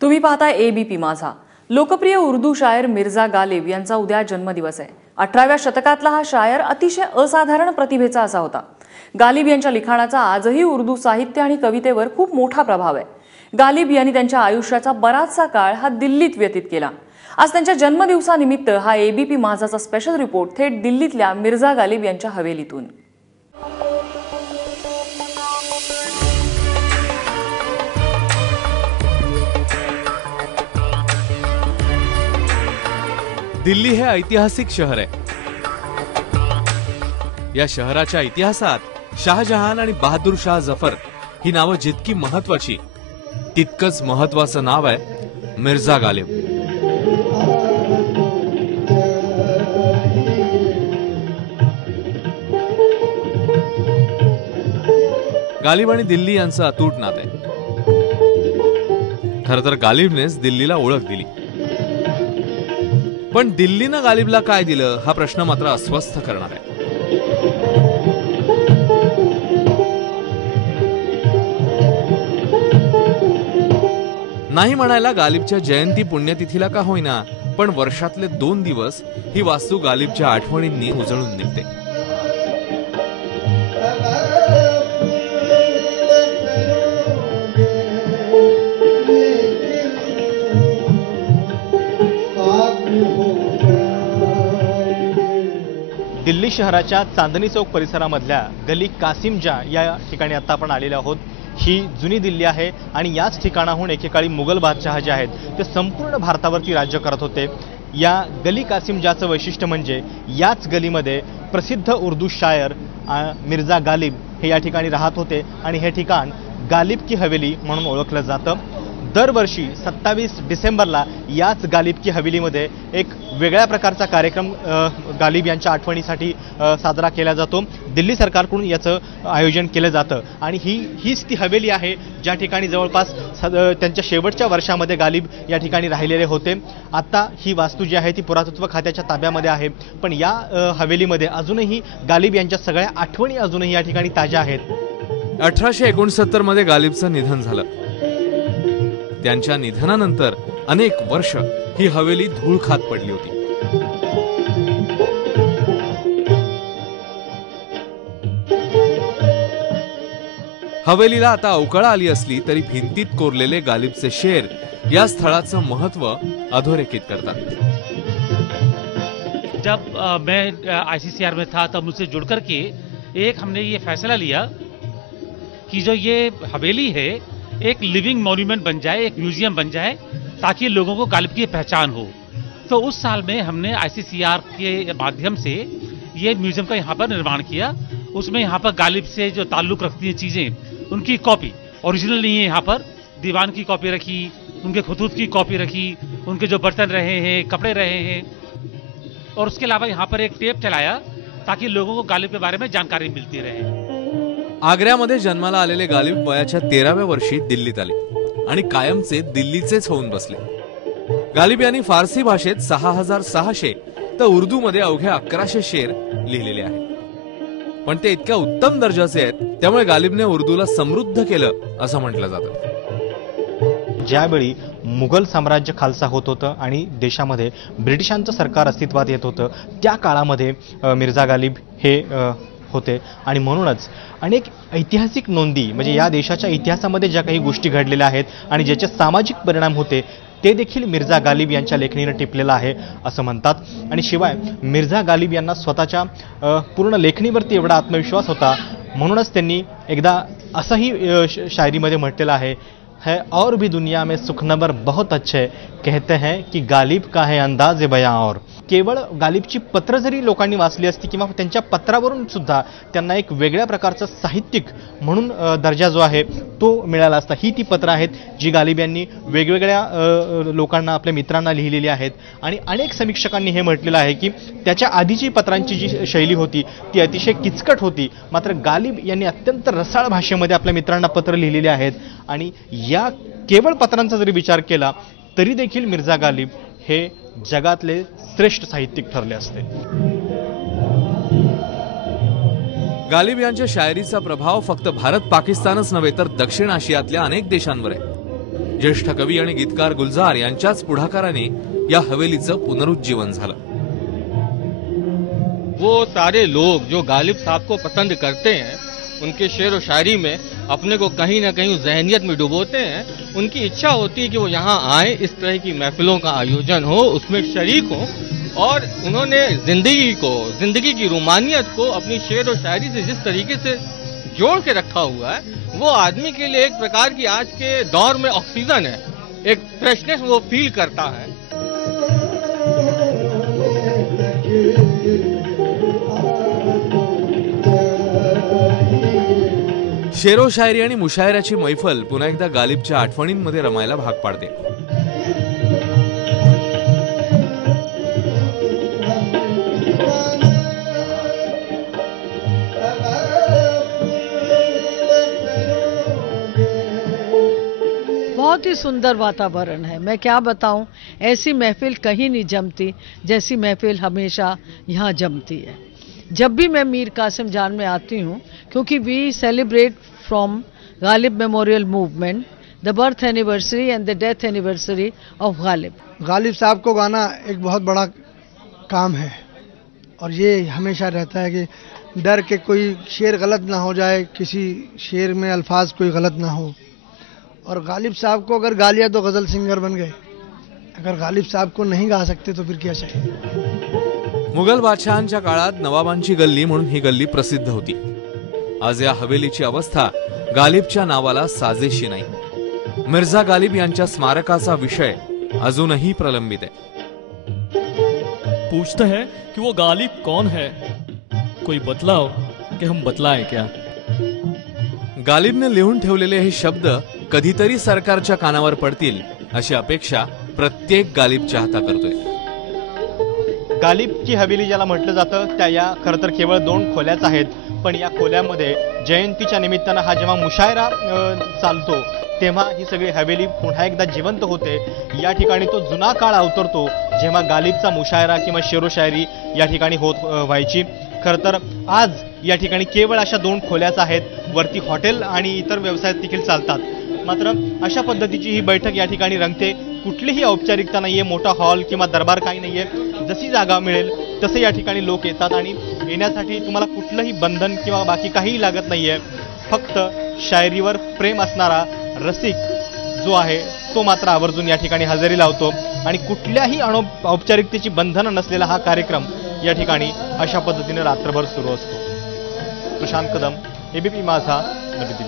तुम्ही पाहताय एबीपी माझा। लोकप्रिय उर्दू शायर मिर्झा गालिब यांचा उद्या जन्मदिवस आहे। 18व्या शतकातला हा शायर अतिशय असाधारण प्रतिभेचा असा होता। गालिब यांच्या लिखाणाचा आजही उर्दू साहित्य आणि कवितेवर खूप मोठा प्रभाव आहे। गालिब यांनी त्यांच्या आयुष्याचा बराचसा काळ हा दिल्लीत व्यतीत केला। आज त्यांच्या जन्मदिवसानिमित्त हा एबीपी माझाचा स्पेशल रिपोर्ट थेट दिल्लीतल्या मिर्झा गालिब यांच्या हवेलीतून। दिल्ली हे ऐतिहासिक शहर आहे। या शहराच्या इतिहासात शाहजहान आणि बहादूर शाह जफर ही नावं जितकी महत्वाची तितकंच महत्वाचं नाव आहे मिर्झा गालिब। गालिब आणि दिल्ली यांचं अतूट नातं आहे। खरं तर गालिबनेच दिल्लीला ओळख दिली, पण दिल्लीनं गालिबला काय दिलं हा प्रश्न मात्र अस्वस्थ करणार आहे। नाही म्हणायला गालिबच्या जयंती पुण्यतिथीला का होईना, पण वर्षातले 2 दिवस ही वास्तू गालिबच्या आठवणींनी उजळून निघते। दिल्ली शहराच्या चांदनी चौक परिसरामधल्या गली कासिमजा या ठिकाणी आता आपण आलेलो आहोत। ही जुनी दिल्ली आहे आणि याच ठिकाणाहून एकेकाळी मुघल बादशहा जे आहेत ते संपूर्ण भारतावरती राज्य करत होते। या गली कासिमजाचं वैशिष्ट्य म्हणजे याच गलीमध्ये प्रसिद्ध उर्दू शायर मिर्झा गालिब हे या ठिकाणी राहत होते आणि हे ठिकाण गालिब की हवेली म्हणून ओळखलं जातं। दरवर्षी 27 डिसेंबरला याच गालिब की हवेलीमध्ये एक वेगळ्या प्रकारचा कार्यक्रम गालिब यांच्या आठवणीसाठी साजरा केला जातो। दिल्ली सरकारकडून याचं आयोजन केलं जातं आणि हीच ती हवेली आहे ज्या ठिकाणी जवळपास त्यांच्या शेवटच्या वर्षामध्ये गालिब या ठिकाणी राहिलेले होते। आता ही वास्तू जी आहे ती पुरातत्व खात्याच्या ताब्यामध्ये आहे, पण या हवेलीमध्ये अजूनही गालिब यांच्या सगळ्या आठवणी अजूनही या ठिकाणी ताज्या आहेत। 1869 मध्ये गालिबचं निधन झालं। त्यांच्या निधनानंतर अनेक वर्ष ही हवेली धूळ खात पडली होती। हवेलीला आता अवकळा आली असली तरी भिंतीत कोरलेले गालिबचे शेर या स्थळाचं महत्व अधोरेखित करतात। जब मैं आईसीसीआर में था तब मुझसे जुड़ करके एक हमने ये फैसला लिया कि जो ये हवेली है एक लिविंग मॉन्यूमेंट बन जाए, एक म्यूजियम बन जाए, ताकि लोगों को गालिब की पहचान हो। तो उस साल में हमने आईसीसीआर के माध्यम से ये म्यूजियम का यहाँ पर निर्माण किया। उसमें यहाँ पर गालिब से जो ताल्लुक रखती हैं चीज़ें उनकी कॉपी, ओरिजिनल नहीं है, यहाँ पर दीवान की कॉपी रखी, उनके खुतूत की कॉपी रखी, उनके जो बर्तन रहे हैं, कपड़े रहे हैं, और उसके अलावा यहाँ पर एक टेप चलाया ताकि लोगों को गालिब के बारे में जानकारी मिलती रहे। आग्र्यामध्ये जन्माला आलेले गालिब वयाच्या 13व्या वर्षी दिल्लीत आले आणि कायमचे दिल्लीचेच होऊन बसले। गालिब यांनी फारसी भाषेत 6600 तर उर्दूमध्ये अवघ्या 1100 शेर लिहिलेले आहेत, पण ते इतक्या उत्तम दर्जाचे आहेत त्यामुळे गालिबने उर्दूला समृद्ध केलं असं म्हटलं जातं। ज्यावेळी मुघल साम्राज्य खालसा होत होतं आणि देशामध्ये ब्रिटिशांचं सरकार अस्तित्वात येत होतं त्या काळामध्ये मिर्झा गालिब हे होते आणि म्हणूनच अनेक ऐतिहासिक नोंदी म्हणजे या देशाच्या इतिहासामध्ये ज्या काही गोष्टी घडलेल्या आहेत आणि ज्याचे सामाजिक परिणाम होते ते देखील मिर्झा गालिब यांच्या लेखणीने टिपलेलं आहे असं म्हणतात। आणि शिवाय मिर्झा गालिब यांना स्वतःच्या पूर्ण लेखणीवरती एवढा आत्मविश्वास होता, म्हणूनच त्यांनी एकदा असंही शायरीमध्ये म्हटलेलं आहे, है और भी दुनिया में सुखनबर बहुत अच्छे कहते हैं कि गालिब का है अंदाज बयां। और केवळ गालिबची पत्र जरी लोकांनी वाचली असती किंवा त्यांच्या पत्रावरून सुद्धा त्यांना एक वेगळ्या प्रकारचा साहित्यिक म्हणून दर्जा जो आहे तो मिळाला असता। ही ती पत्र आहेत जी गालिब यांनी वेगवेगळ्या लोकांना, आपल्या मित्रांना लिहिलेली आहेत आणि अनेक समीक्षकांनी हे म्हटलेलं आहे की त्याच्या आधीची पत्रांची जी शैली होती ती अतिशय किचकट होती, मात्र गालिब यांनी अत्यंत रसाळ भाषेमध्ये आपल्या मित्रांना पत्र लिहिलेली आहेत। आणि या केवळ पत्रांचा जरी विचार केला तरी देखील मिर्झा गालिब हे जगातले श्रेष्ठ साहित्यिक ठरले असते। गालिब यांच्या शायरीचा प्रभाव फक्त भारत पाकिस्तानच नव्हे तर दक्षिण आशियातल्या अनेक देशांवर आहे। ज्येष्ठ कवी आणि गीतकार गुलजार यांच्याच पुढाकाराने या हवेलीचं पुनरुज्जीवन झालं। वो सारे लोग जो गालिब साहब को पसंद करते हैं, उनके शेर और शायरी में अपने को कहीं ना कहीं जहनियत में डुबोते हैं, उनकी इच्छा होती है कि वो यहाँ आए, इस तरह की महफिलों का आयोजन हो, उसमें शरीक हो, और उन्होंने जिंदगी की रोमानियत को अपनी शेर और शायरी से जिस तरीके से जोड़ के रखा हुआ है, वो आदमी के लिए एक प्रकार की आज के दौर में ऑक्सीजन है, एक फ्रेशनेस वो फील करता है। शेरो शायरी आणि मुशायऱ्याची मैफल पुन्हा एकदा गालिबच्या आठवणींमध्ये रमायला भाग पाडते। बहुत ही सुंदर वातावरण है, मैं क्या बताऊं, ऐसी महफिल कहीं नहीं जमती जैसी महफिल हमेशा यहाँ जमती है। जब भी मैं मीर कासिम जान में आती हूँ, क्योंकि we celebrate from Ghalib memorial movement the birth anniversary and the death anniversary of Ghalib. Ghalib sahab को गाना एक बहुत बड़ा काम है, और ये हमेशा रहता है कि डर के कोई शेर गलत ना हो जाए, किसी शेर में अल्फाज कोई गलत ना हो। और गालिब साहब को अगर गा लिया तो गज़ल सिंगर बन गए, अगर गालिब साहब को नहीं गा सकते तो फिर क्या चाहिए। मुघल बादशहांच्या काळात नवाबांची गल्ली म्हणून ही गल्ली प्रसिद्ध होती। आज या हवेलीची अवस्था गालिबच्या नावाला साजेशी नाही। मिर्झा गालिब यांच्या स्मारकाचा विषय अजूनही प्रलंबित आहे। पूछते हैं कि वो गालिब कौन है, कोई बतलाओ कि हम बतलाएं क्या। गालिबने लिहून ठेवलेले हे शब्द कधीतरी सरकारच्या कानावर पडतील अशी अपेक्षा प्रत्येक गालिब चाहता करतोय। गालिबची हवेली ज्याला म्हटलं जातं त्या या खरं तर केवळ 2 खोल्याच आहेत, पण या खोल्यामध्ये जयंतीच्या निमित्तानं हा जेव्हा मुशायरा चालतो तेव्हा ही सगळी हवेली पुन्हा एकदा जिवंत होते। या ठिकाणी तो जुना काळ अवतरतो जेव्हा गालिबचा मुशायरा किंवा शेरो शायरी या ठिकाणी व्हायची। खरं तर आज या ठिकाणी केवळ अशा 2 खोल्याच आहेत, वरती हॉटेल आणि इतर व्यवसाय देखील चालतात। मात्र अशा पद्धतीची ही बैठक या ठिकाणी रंगते, कुठलीही औपचारिकता नाहीये, मोठा हॉल किंवा दरबार काही नाहीये, जशी जागा मिळेल तसे या ठिकाणी लोक येतात आणि येण्यासाठी तुम्हाला कुठलंही बंधन किंवा बाकी काहीही लागत नाहीये। फक्त शायरीवर प्रेम असणारा रसिक जो आहे तो मात्र आवर्जून या ठिकाणी हजेरी लावतो आणि कुठल्याही औपचारिकतेची बंधनं नसलेला हा कार्यक्रम या ठिकाणी अशा पद्धतीने रात्रभर सुरू असतो। प्रशांत कदम, एबीपी माझा, नवी दिल्ली।